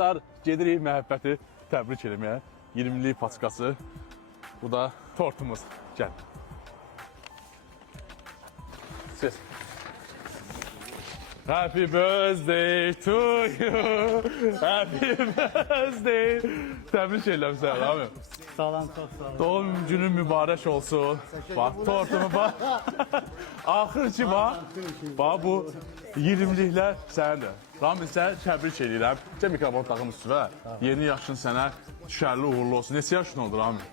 Gedirik məhəbbəti təbrik eləməyə. 20'lik paçkası. Bu da tortumuz. Gəl. Ses. Happy birthday to you. Happy birthday. Təbrik edirəm sənə abi. Sağ olun, çok sağ olun. Doğum günün mübarək olsun. Bak tortumu bak. Axır ki bak. Bak bu 20'liklər sənindir. Rami sən təbrik edirəm. Gəl mikrofon taxım üstünə. Yeni yaşın sənə şərli uğurlu olsun. Neçə yaşın oldu Rami?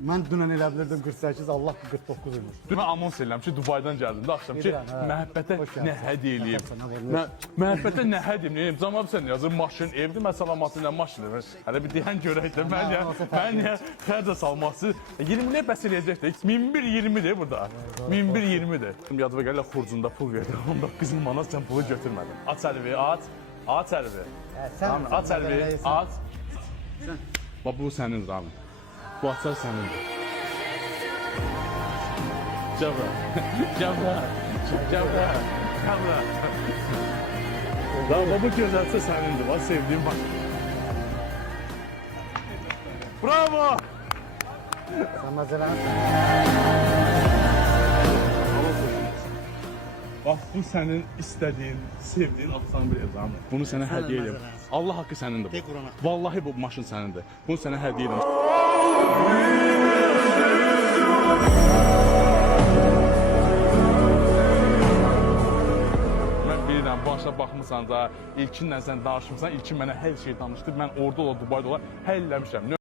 Ben dünən elə bilirdim 48, Allah 49 imiş. Dün mən anons edirəm ki, Dubaydan gəldim də axşam ki, Gedirəm, hə. məhəbbətə Xoş nə gəlmisən. hədiyyə eləyim. Yaxşı, nə var, Məhəbbətə nə hədiyyə eləyim. Zaman sən yazır, maşın, evdir, mən salamatı ilə maşın edir. Hələ bir deyən görək də, mən niyə xərcə salması, 20'liyə bəs eləyəcəkdir. 1120'dir burada. 1120'dir. Yadıma gələ xurcunda pul verdim, 19 manat sən pulu götürmədin. Aç əlvi, aç. Aç əlvi. Sən Aç əlvi, aç. Bax, bu sənin Rami. Bu açar sənindir. Cəbra, cəbra, cəbra, cəbra. Daha bu gözəlsə sənindir, bax, sevdiğim bak. Bravo! Sən məsələn. Bax, bu sənin istədiyin, sevdiyin avtomobil Rami. Bunu sənə hədiyyə edirəm. Allah haqqı sənindir Tek bu. Qurana. Vallahi bu maşın sənindir. Bunu sənə hədiyyə edirəm. Mən bilirəm, başa baxmısan da, İlkinlə sən danışmısan, İlkin mənə hər şeyi danışdı. Mən orada ola, Dubayda ola, həll eləmişəm.